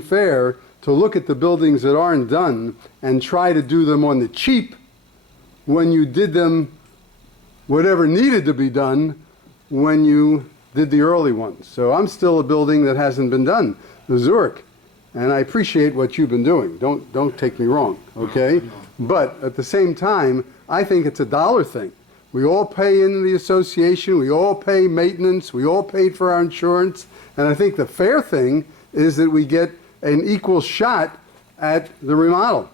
fair to look at the buildings that aren't done and try to do them on the cheap when you did them whatever needed to be done when you did the early ones. So I'm still a building that hasn't been done, the Zurich, and I appreciate what you've been doing. Don't take me wrong, okay? But at the same time, I think it's a dollar thing. We all pay in the association, we all pay maintenance, we all paid for our insurance, and I think the fair thing is that we get an equal shot at the remodel.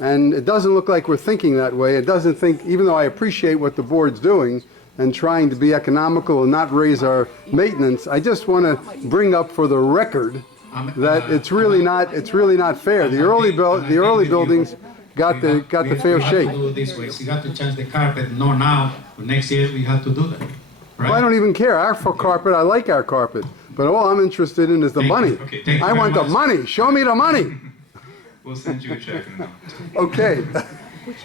And it doesn't look like we're thinking that way. It doesn't think, even though I appreciate what the board's doing and trying to be economical and not raise our maintenance, I just want to bring up for the record that it's really not fair. The early buildings got the fair shake. We have to do it this way. So you have to change the carpet, not now, but next year we have to do that. Right? Well, I don't even care. Our carpet, I like our carpet. But all I'm interested in is the money. Okay, thank you I want the very money. Show me the money. We'll send you a check in the mail. Okay.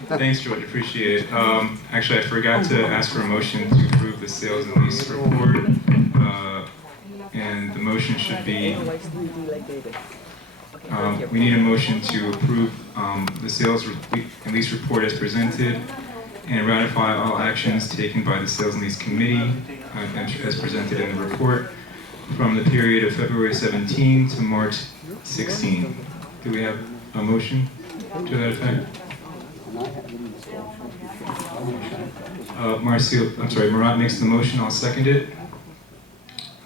Thanks, George. Appreciate it. Actually, I forgot to ask for a motion to approve the sales and lease report. And the motion should be, we need a motion to approve the sales and lease report as presented and ratify all actions taken by the Sales and Lease Committee as presented in the report from the period of February 17 to March 16. Do we have a motion to that effect? Marat makes the motion, I'll second it.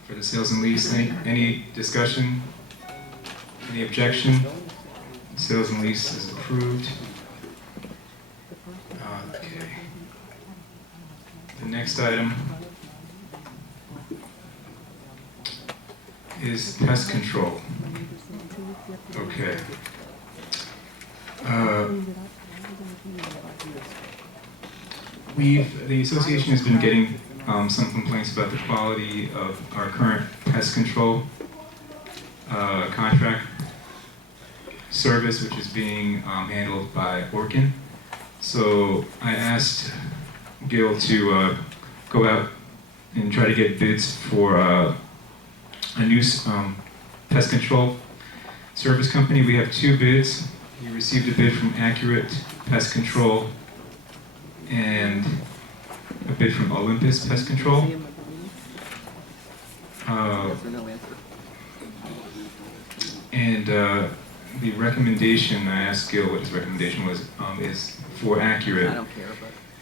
For the sales and lease, any discussion? Any objection? Sales and lease is approved. Okay. The next item is pest control. Okay. The association has been getting some complaints about the quality of our current pest control contract service, which is being handled by Orkin. So I asked Gil to go out and try to get bids for a new pest control service company. We have two bids. We received a bid from Accurate Pest Control and a bid from Olympus Pest Control. The recommendation, I asked Gil what his recommendation was, is for Accurate.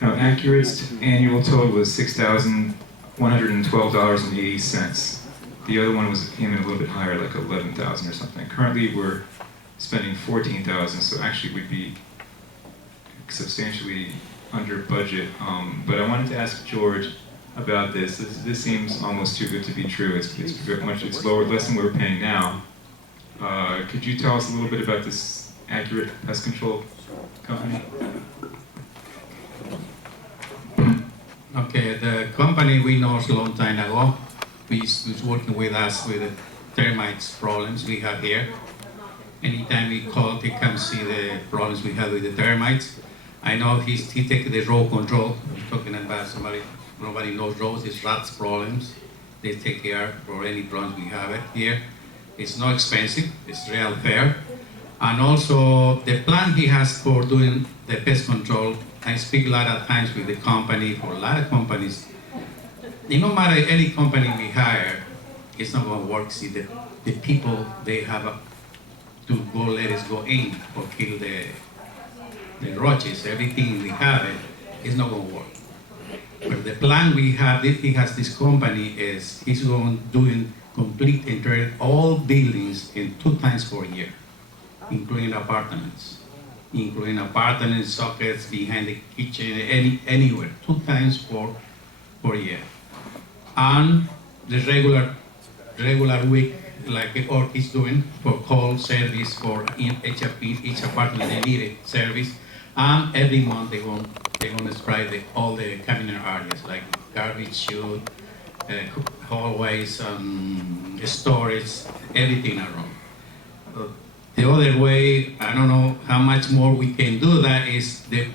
Now, Accurate's annual total was $6,112.80. The other one came in a little bit higher, like $11,000 or something. Currently, we're spending $14,000, so actually we'd be substantially under budget. But I wanted to ask George about this. This seems almost too good to be true. It's lower, less than we're paying now. Could you tell us a little bit about this Accurate Pest Control company? Okay, the company we know a long time ago. He's working with us with the termites problems we have here. Anytime we call, he comes see the problems we have with the termites. I know he takes the road control. I'm talking about nobody knows roads, it's rats problems. They take care for any problems we have here. It's not expensive, it's real fair. And also the plan he has for doing the pest control, I speak a lot of times with the company, for a lot of companies. No matter any company we hire, it's not going to work. See, the people, they have to go let us go in or kill the roaches. Everything we have, it's not going to work. But the plan we have, he has this company, is he's going doing complete interior, all buildings in 2 times per year, including apartments. Including apartments, sockets, behind the kitchen, anywhere, 2 times per year. And the regular week, like Orc is doing, for call service for each apartment they need it, service. And every month they're going to spray all the communal areas, like garbage chute, hallways, storage, everything around. The other way, I don't know how much more we can do that, is the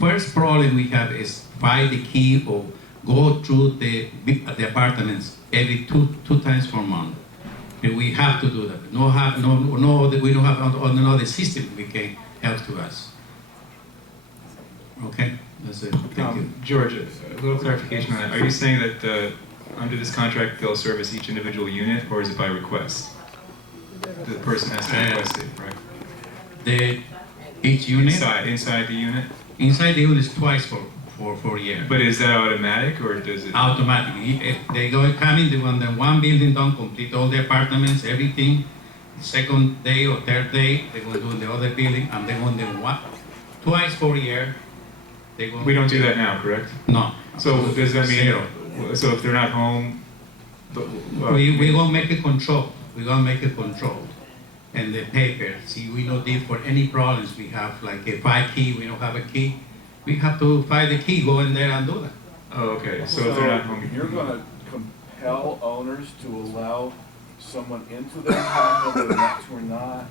first problem we have is find the key or go through the apartments every two times per month. And we have to do that. We don't have another system we can help to us. Okay, that's it. Thank you. George, a little clarification on that. Are you saying that under this contract they'll service each individual unit, or is it by request? The person has to request it, right? Each unit Inside the unit? inside the unit is twice for a year. But is that automatic, or does it? Automatically, if they go coming, they want the one building done, complete all the apartments, everything. Second day or third day, they're going to do the other building, and they're going to do twice for a year. We don't do that now, correct? No. So does that mean, Zero. so if they're not home? We gonna make it control. We gonna make it controlled. And the paper, see, we don't need for any problems. We have like a 5 key, we don't have a key. We have to find the key, go in there and do that. Oh, okay, so if they're not home. You're gonna compel owners to allow someone into their home whether they're not or not?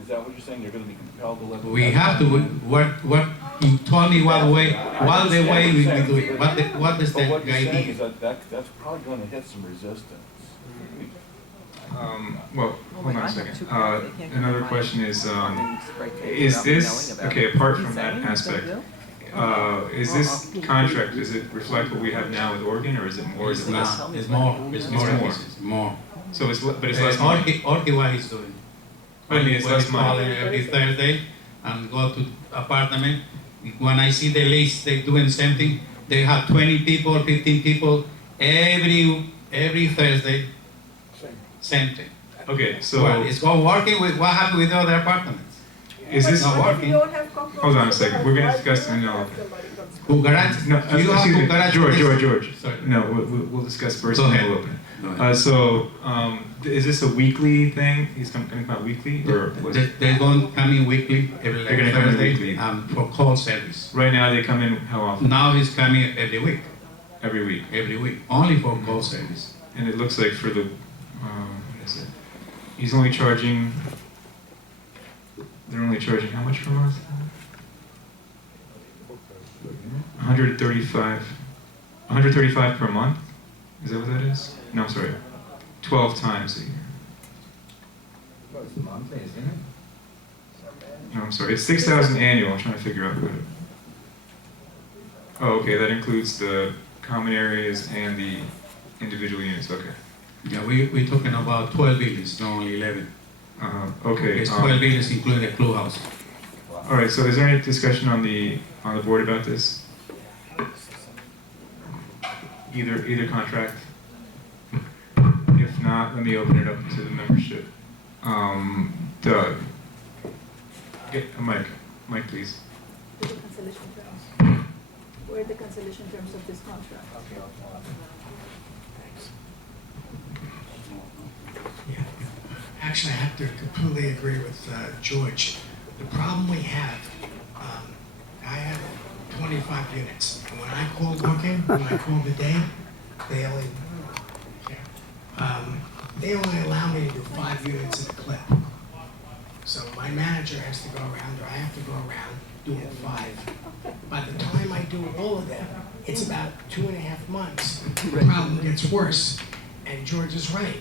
Is that what you're saying? You're gonna be compelled to let them? We have to, what, you told me what the way we do it. What is the But what you're saying idea? is that's probably gonna hit some resistance. Well, hold on a second. Another question is Is this, okay, apart from that aspect, is this contract, does it reflect what we have now with Oregon, or is it more, or is it less? It's more, It's more. It's more. So it's, but it's less money. Orchid, what he's doing. I mean, it's When less he call money. every Thursday and go to apartment. When I see the list, they doing the same thing. They have 20 people, 15 people every Thursday. Same thing. Okay, so Well, it's all working with what happened with the other apartments. is this, not working? hold on a second, we're gonna discuss in all. Who garage? No, You have excuse to me, garage George, this? Sorry. No, we'll discuss first Go and then ahead. we'll open Go it. ahead. Is this a weekly thing? He's gonna come out weekly, or was it? They're going to come in weekly, every They're gonna come in Thursday, weekly. for call service. Right now, they come in how often? Now he's coming every week, Every week. only for call service. And it looks like for the, what is it? He's only charging, they're only charging how much per month? 135 per month? Is that what that is? No, I'm sorry. 12 times a year. It's monthly, isn't it? No, I'm sorry. It's 6,000 annual. I'm trying to figure out what it. Oh, okay. That includes the common areas and the individual units. Okay. Yeah, we're talking about 12 buildings, not only 11. Okay. It's 12 buildings, including the club house. All right. So, is there any discussion on the board about this? Either contract. If not, let me open it up to the membership. Doug, get a mic. Mic, please. The cancellation terms. Where are the cancellation terms of this contract? Actually, I have to completely agree with George. The problem we have, I have 25 units. And when I call working, when I call the day, they only allow me to do 5 units in a clip. So my manager has to go around, or I have to go around doing 5. By the time I do all of them, it's about 2.5 months. The problem gets worse. And George is right.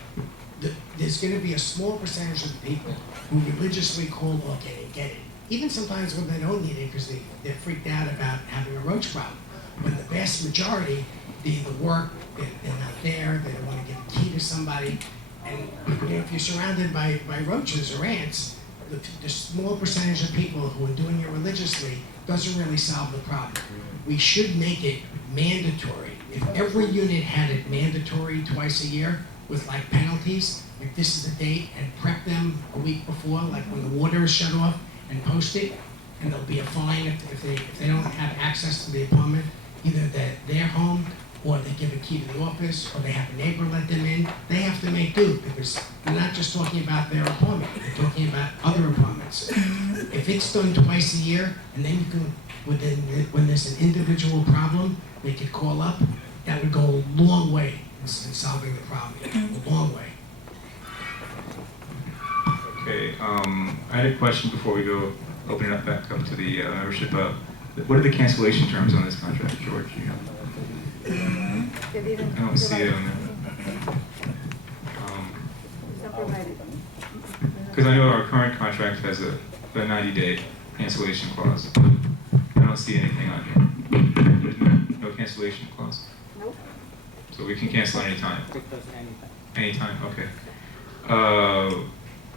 There's going to be a small percentage of the people who religiously call Orchid and get it. Even sometimes when they don't need it because they're freaked out about having a roach problem. But the vast majority, they either work, they're not there, they don't want to give a key to somebody. And if you're surrounded by roaches or ants, the small percentage of people who are doing it religiously doesn't really solve the problem. We should make it mandatory. If every unit had it mandatory twice a year with like penalties, like this is the date, and prep them a week before, like when the water is shut off, and post it, and there'll be a fine if they don't have access to the apartment, either their home, or they give a key to the office, or they have a neighbor let them in. They have to make do, because we're not just talking about their apartment, we're talking about other apartments. If it's done twice a year, and then you can, when there's an individual problem, they could call up, that would go a long way in solving the problem, a long way. Okay, I had a question before we go open it back up to the membership. What are the cancellation terms on this contract, George? You know? They didn't I don't see it on provide- there. For example, ahead. Because I know our current contract has a 90-day cancellation clause. I don't see anything on here. There's no cancellation clause. Nope. So we can cancel anytime. Anytime, okay.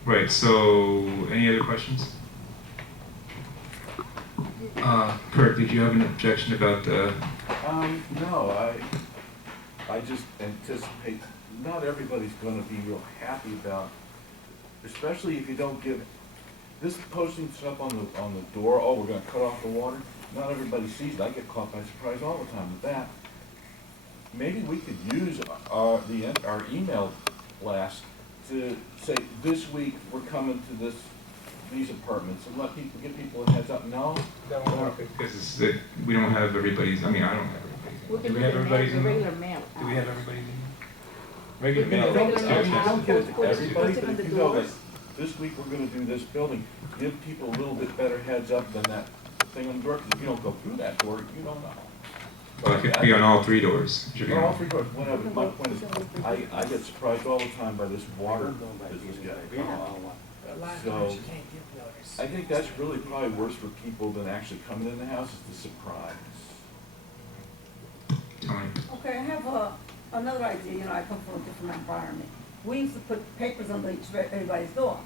Right, so any other questions? Kurt, did you have an objection about the, No, I just anticipate, not everybody's gonna be real happy about, especially if you don't give, this posting stuff on the door, oh, we're gonna cut off the water, not everybody sees it, I get caught by surprise all the time with that. Maybe we could use our email blast to say, this week, we're coming to these apartments, and give people a heads up, no? because it's that we don't have everybody's, I mean, I don't have everybody's. Do we have everybody's email? Regular mail. Do we have everybody's email? Regular Regular mail. Regular mail. Don't give it to Put it everybody, on but the if you go, like, doors. this week we're gonna do this building, give people a little bit better heads up than that thing on the door, because if you don't go through that door, you don't know. Well, it could be on all 3 doors. It should be Or all on. 3 doors, whatever, my point is, I get surprised all the time by this water business guy. A lot of So- times you can't give notice. I think that's really probably worse for people than actually coming in the house, is the surprise. Tony. Okay, I have another idea, you know, I come from a different environment. We used to put papers on everybody's door.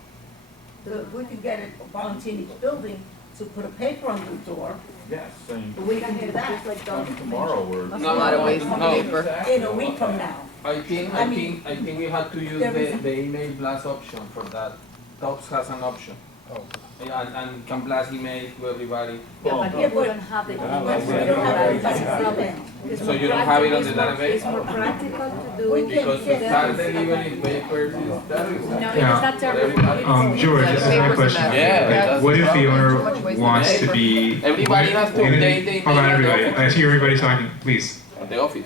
We could get a volunteer in each building to put a paper on the door, Yes, saying, but we can do that Just like Don come tomorrow, or. No, not a waste of paper. in a week from now. I think we have to use there is- the email blast option for that. Tops has an option. And can blast email to everybody. Yeah, but Yeah, we but- don't have it. We don't have everybody's email. It's So more you don't have it on the practical, database? It's more practical to do. We it can- Because to start delivering papers is terrible. No, it's Yeah. not terrible. George, this is my Papers question. are bad. Yeah, What if the Too much owner waste wants of to paper. be? Everybody has to update the Hold on, email everybody. at the I hear everybody talking, please. At the office.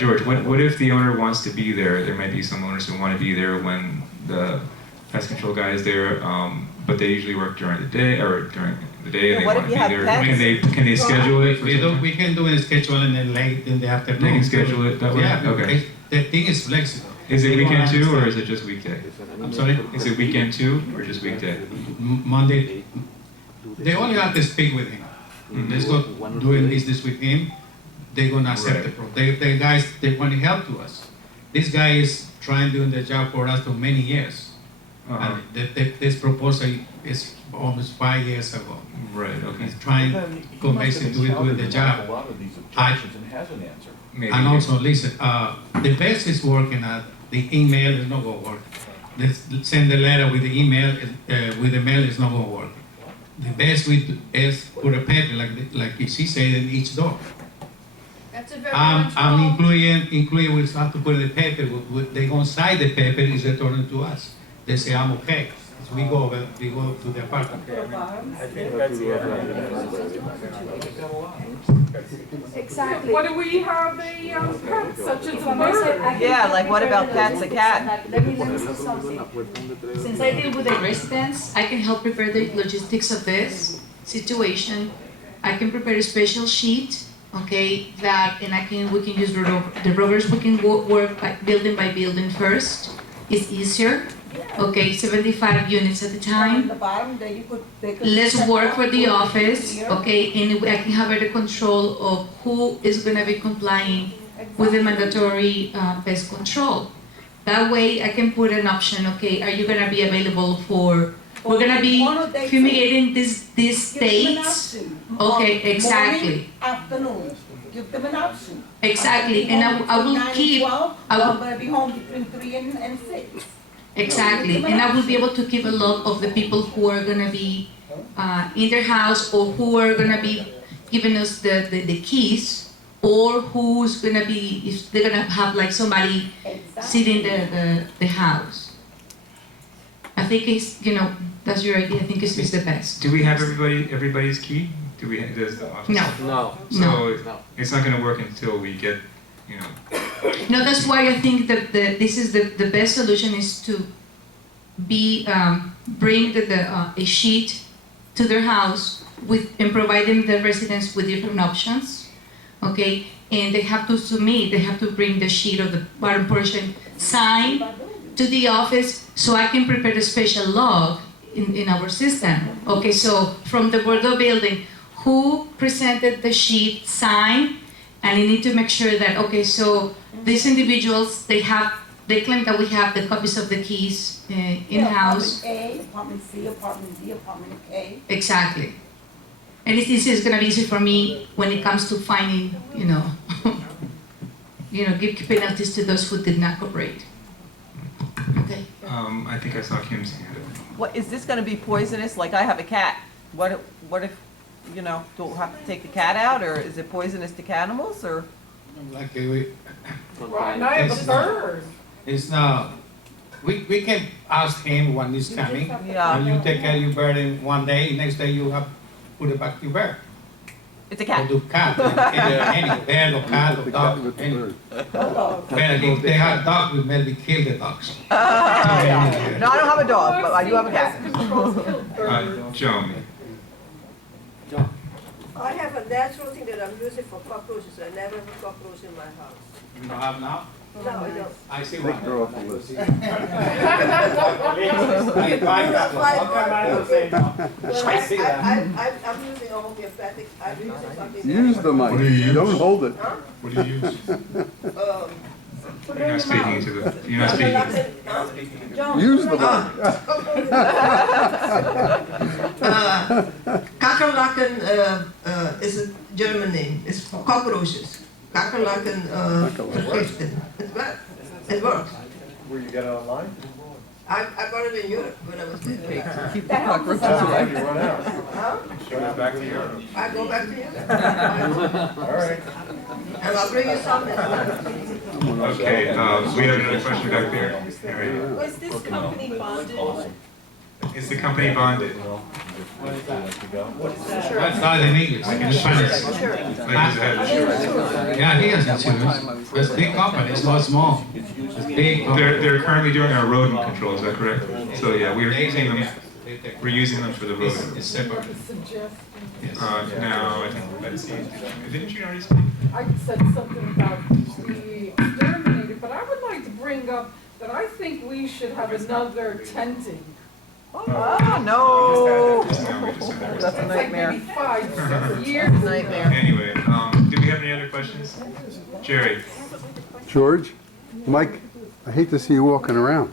George, what if the owner wants to be there? There might be some owners who want to be there when the pest control guy is there, but they usually work during the day, or during the day, and they What want if to you be have there. pets? Can they schedule it? for We some- can do a schedule and then late in the afternoon. They can schedule it that way? Yeah, Okay. the thing is flexible. Is it They don't weekend too, or understand. is it just weekday? I'm sorry? Is it weekend too, or just weekday? Monday, they only have to speak with him. Let's go doing business with him, they're gonna accept the the guys, they want to help to us. This guy is trying doing the job for us for many years. Uh-huh. And this proposal is almost 5 years ago. Right, okay. He's trying Then he to must have basically doing the encountered job. A lot of these objections and has an answer. Maybe. And also, listen, the best is working at the email is not gonna work. Let's send the letter with the email, with the mail is not gonna work. The best is put a paper like she said in each door. That's a very I'm including, we have to put the paper, they gonna sign the paper, is returned to us. They say, I'm okay. So we go to the apartment. Exactly. What do we have a pet such as a bird? Yeah, like what about cats, a cat? Let me say something. Since I deal with the residents, I can help prepare the logistics of this situation. I can prepare a special sheet, okay, we can use the rubbers, we can work by building first. It's easier, okay, 75 units at a On time. the bottom, then they could. Let's set work up for the office, here. okay, and I can have better control of who is gonna be complying with the mandatory pest control. That way I can put an option, okay, are you gonna be available we're gonna be One of they fumigating these Give them an dates? option. Okay, Morning, exactly. afternoon, give them an option. Exactly, and I will keep, I will- I'm gonna be home between 3 and 6. exactly, and I will be able to keep a log of the people who are gonna be in their house or who are gonna be giving us the keys, or who's gonna be, if they're gonna have like somebody sitting the house. I think it's, that's your idea, I think it's the best. Do we have everybody's key? Does the office? No. No. So No. it's not gonna work until we get, No, that's why I think that this is the best solution is to bring a sheet to their house and provide them the residents with different options, okay? And they have to submit, they have to bring the sheet of the bottom portion, sign, to the office so I can prepare a special log in our system. Okay, so from the Bordeaux building, who presented the sheet, signed, and I need to make sure that, okay, so these individuals, they claim that we have the copies of the keys in-house. Apartment A, apartment C, apartment D, apartment K. Exactly. And this is gonna be easy for me when it comes to finding, give penalties to those who did not cooperate. Okay. I think I saw Kim's hand. What, is this gonna be poisonous? Like I have a cat. What if, do I have to take the cat out, or is it poisonous to animals, or? Like we, Right, and I have a bird. it's not, we can ask him when he's coming. Yeah. And you take care of your bird in one day, next day you have to put it back to your bird. It's a Or cat. do cat, any bird or cat or dog, any. But if they have dogs, we maybe kill the dogs. No, I don't have a dog, but I do have a cat. Pest control's killed birds. Joan. I have a natural thing that I'm using for cockroaches. I never have a cockroach in my house. You don't have now? No, I don't. I see Take one. her off the list. I'm using a homeopathic, I'm using something. Use the mic, don't hold it. What do you use? Um, You're not speaking to the. You're not speaking. John, Use the mic. Kakerlaken is a German name. It's for cockroaches. Kakerlaken vergiften. It works. Where you get it online? I bought it in Europe when I was there. Keep the cockroaches away. You run out. Huh? Show us back to Europe. I go back to Europe. All right. And I'll bring you some. Okay, we have another question back there. All right. Was this company bonded? Is the company bonded? That's not in English, in Spanish. Like, does it have insurance? Yeah, he has insurance. It's a big company, it's not small. It's big company. They're currently doing our rodent control, is that correct? So yeah, we're using them. We're using them for the rodent. It's separate. Suggestion. Yes. Now I think Betsy. Didn't you already speak? I said something about the exterminator, but I would like to bring up that I think we should have another tenting. Oh, no. Just now, we just said that. That's a It's like nightmare. maybe 5 years. Nightmare. Anyway, do we have any other questions? Jerry. George, Mike, I hate to see you walking around.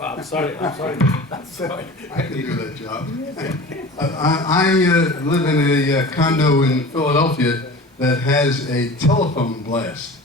I'm sorry. I can do that job. I live in a condo in Philadelphia that has a telephone blast.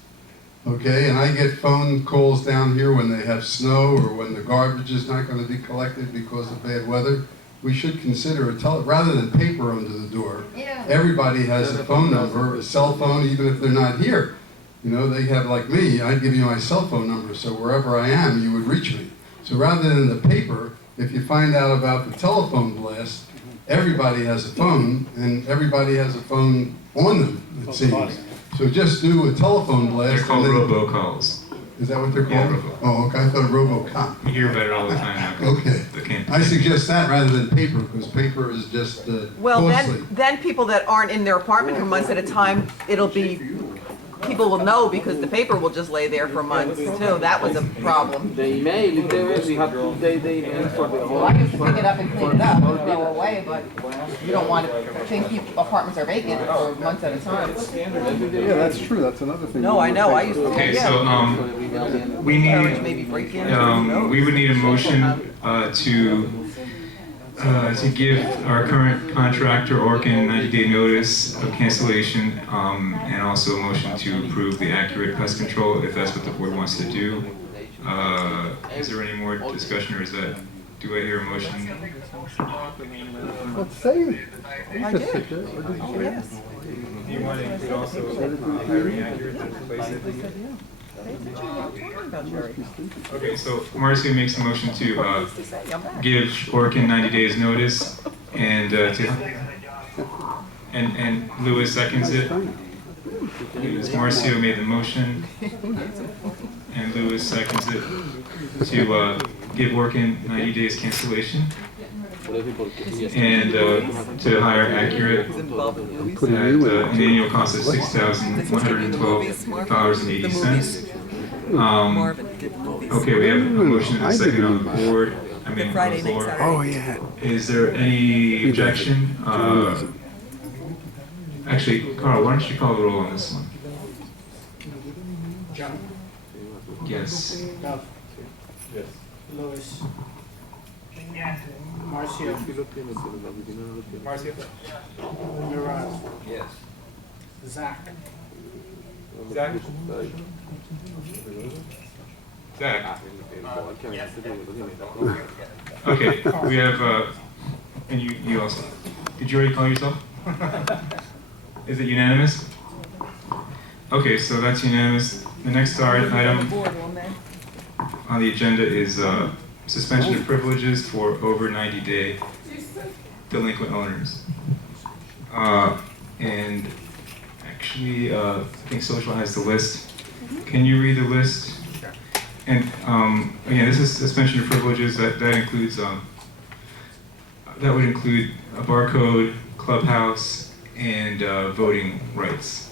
Okay, and I get phone calls down here when they have snow or when the garbage is not going to be collected because of bad weather. We should consider rather than paper under the door. Everybody has a phone number, a cell phone, even if they're not here. They have, like me, I'd give you my cell phone number, so wherever I am, you would reach me. So rather than the paper, if you find out about the telephone blast, everybody has a phone, and everybody has a phone on them, it seems. So just do a telephone blast. They're called and then- robocalls. Is that what they're called? Yeah, robo. Oh, okay, I thought RoboCop. You hear about it all the time now. Okay. They can't- I suggest that rather than paper, because paper is just Well, costly. then people that aren't in their apartment for months at a time, people will know because the paper will just lay there for months too. That was a problem. The email, if we have 2 days the email for the whole. Well, I used to pick it up and clean it up and throw it away, but you don't want to think apartments are vacant for months at a time. Yeah, that's true, that's another thing. No, I know, I used to, Okay, yeah. so we Parents need maybe break in. we would need a motion to give our current contractor Orkin 90-day notice of cancellation, and also a motion to approve the accurate pest control if that's what the board wants to do. Is there any more discussion, or is that? Do I hear a motion? Let's save it. I Just did. sit there, or did you say- Yes. Do you want to include also hiring accurate to replace it? Okay, so Marcia makes a motion to give Orkin 90 days notice, and and Louis seconds it. Marcio made the motion, and Louis seconds it to give Orkin 90 days cancellation, and to hire Accurate at an annual cost of $6,112.80. Okay, we have a motion and a I second didn't on the move mine. board, I mean, on Friday, the next floor. Saturday. Oh, yeah. Is there any objection? Actually, Carl, why don't you call the roll on this one? John, Yes. Doug, Yes. Louis. Marcio. Marcio. Miraz. Yes. Zach. Zach? Zach? Okay, we have, and you also, did you already call yourself? Is it unanimous? Okay, so that's unanimous. The next item on the agenda is suspension of privileges for over 90-day delinquent owners. And actually, I think Social has the list. Can you read the list? And again, this is suspension of privileges. That includes that would include a barcode, clubhouse, and voting rights.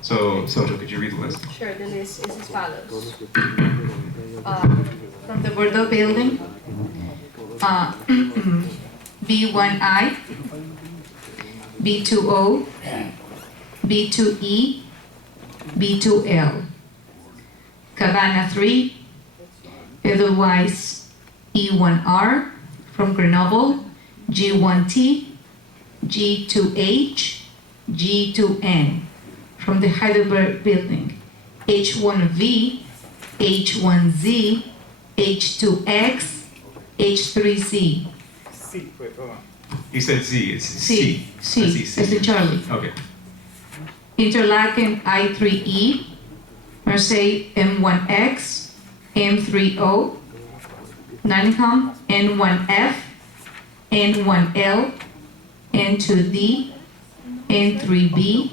So, Social, could you read the list? Sure, the list is as follows. From the Bordeaux building, B1I, B2O, B2E, B2L, Cabana 3, Edelweiss E1R from Grenoble, G1T, G2H, G2N from the Heidelberg building, H1V, H1Z, H2X, H3C. C. Wait, hold on. You said Z. It's C. C. C. C. As in Charlie. Okay. Interlaken I3E, Marseille M1X, M3O, Nottingham N1F, N1L, N2D, N3B,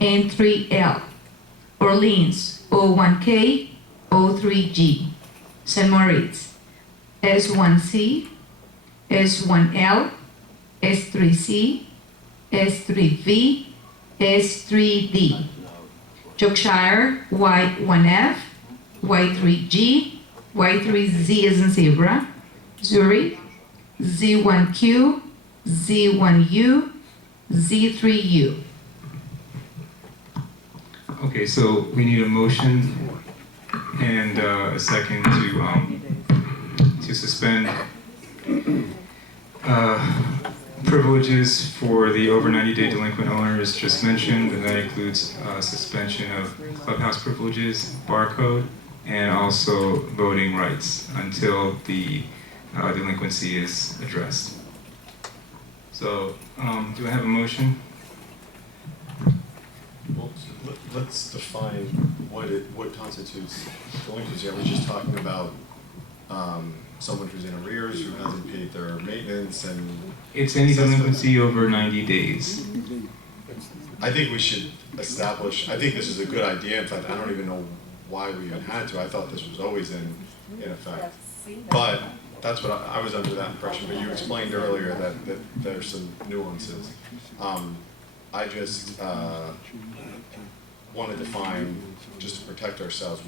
N3L, Orleans O1K, O3G, St. Moritz S1C, S1L, S3C, S3V, S3D, Yorkshire Y1F, Y3G, Y3Z as in zebra, Zurich, Z1Q, Z1U, Z3U. Okay, so we need a motion and a second to suspend privileges for the over 90-day delinquent owners just mentioned, and that includes suspension of clubhouse privileges, barcode, and also voting rights until the delinquency is addressed. So, do I have a motion? Well, let's define what constitutes delinquency. Are we just talking about someone who's in arrears, who hasn't paid their maintenance, and It's any delinquency over 90 days. I think we should establish, I think this is a good idea. In fact, I don't even know why we even had to. I thought this was always in effect. But that's what I was under that impression, but you explained earlier that there's some nuances. I just want to define, just to protect ourselves,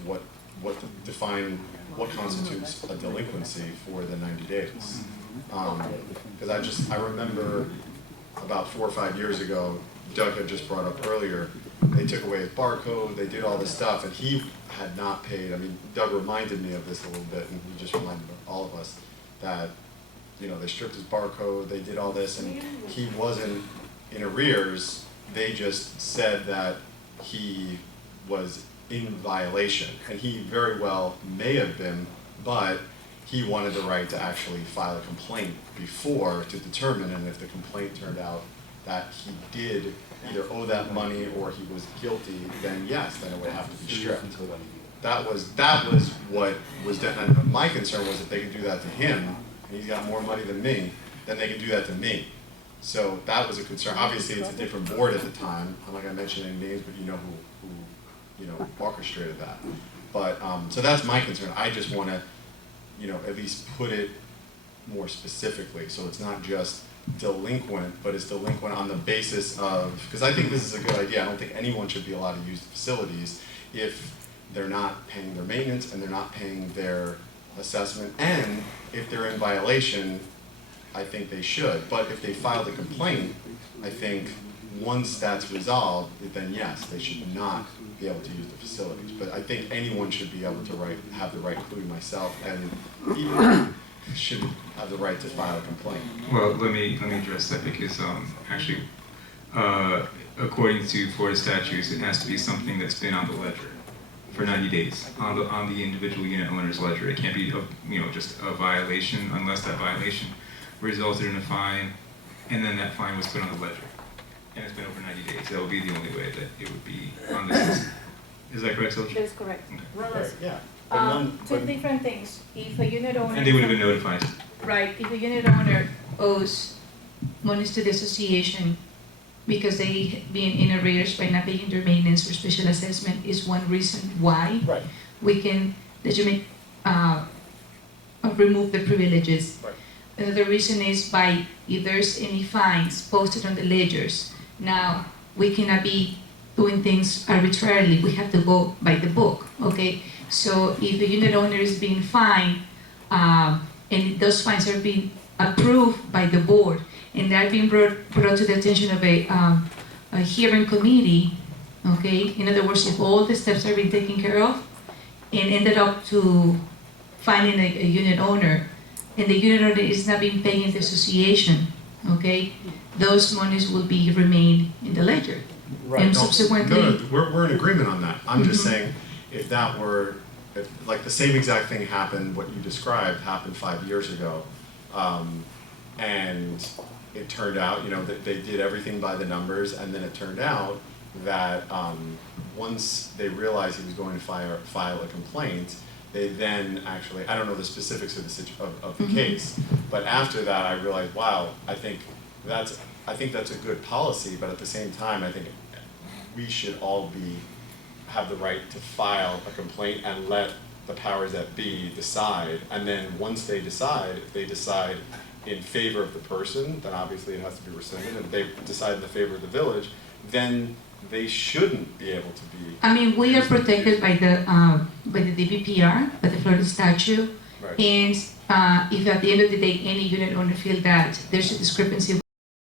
define what constitutes a delinquency for the 90 days. Because I remember about 4 or 5 years ago, Doug had just brought up earlier, they took away his barcode, they did all this stuff, and he had not paid. I mean, Doug reminded me of this a little bit, and he just reminded all of us that, you know, they stripped his barcode, they did all this, and he wasn't in arrears. They just said that he was in violation, and he very well may have been, but he wanted the right to actually file a complaint before to determine, and if the complaint turned out that he did either owe that money or he was guilty, then yes, then it would have to be stripped. That was what was done. And my concern was if they could do that to him, and he's got more money than me, then they could do that to me. So that was a concern. Obviously, it's a different board at the time. I'm not going to mention any names, but you know who you know orchestrated that. But so that's my concern. I just want to, you know, at least put it more specifically, so it's not just delinquent, but it's delinquent on the basis of, because I think this is a good idea. I don't think anyone should be allowed to use the facilities if they're not paying their maintenance and they're not paying their assessment. And if they're in violation, I think they should. But if they filed a complaint, I think once that's resolved, then yes, they should not be able to use the facilities. But I think anyone should be able to have the right, including myself, and even should have the right to file a complaint. Well, let me address that because actually, according to Florida statutes, it has to be something that's been on the ledger for 90 days on the individual unit owner's ledger. It can't be just a violation unless that violation resulted in a fine, and then that fine was put on the ledger, and it's been over 90 days. That would be the only way that it would be on the system. Is that correct, Soldier? That's correct. Okay. Right, yeah. Two different things. If a unit owner. And they would have been notified. Right, if a unit owner owes monies to the association because they been in arrears by not paying their maintenance or special assessment is one reason why Right. we can remove the privileges. Right. Another reason is by if there's any fines posted on the ledgers. Now, we cannot be doing things arbitrarily, we have to go by the book, okay? So if a unit owner is being fined, and those fines are being approved by the board, and they're being brought to the attention of a hearing committee, okay? In other words, if all the steps are being taken care of, and ended up to finding a unit owner, and the unit owner is not being paying the association, okay? Those monies will be remain in the ledger. And No, subsequently. No, we're in agreement on that. I'm just saying, if that were, if like the same exact thing happened, what you described happened 5 years ago, and it turned out, that they did everything by the numbers, and then it turned out that once they realized he was going to file a complaint, they then actually, I don't know the specifics of the case, but after that I realized, wow, I think that's a good policy, but at the same time, I think we should all have the right to file a complaint and let the powers that be decide. And then once they decide, if they decide in favor of the person, then obviously it has to be rescinded. And if they decide in the favor of the village, then they shouldn't be able to be. I mean, we are protected by the DPPR, by the Florida statute, Right. and if at the end of the day any unit owner feel that there's a discrepancy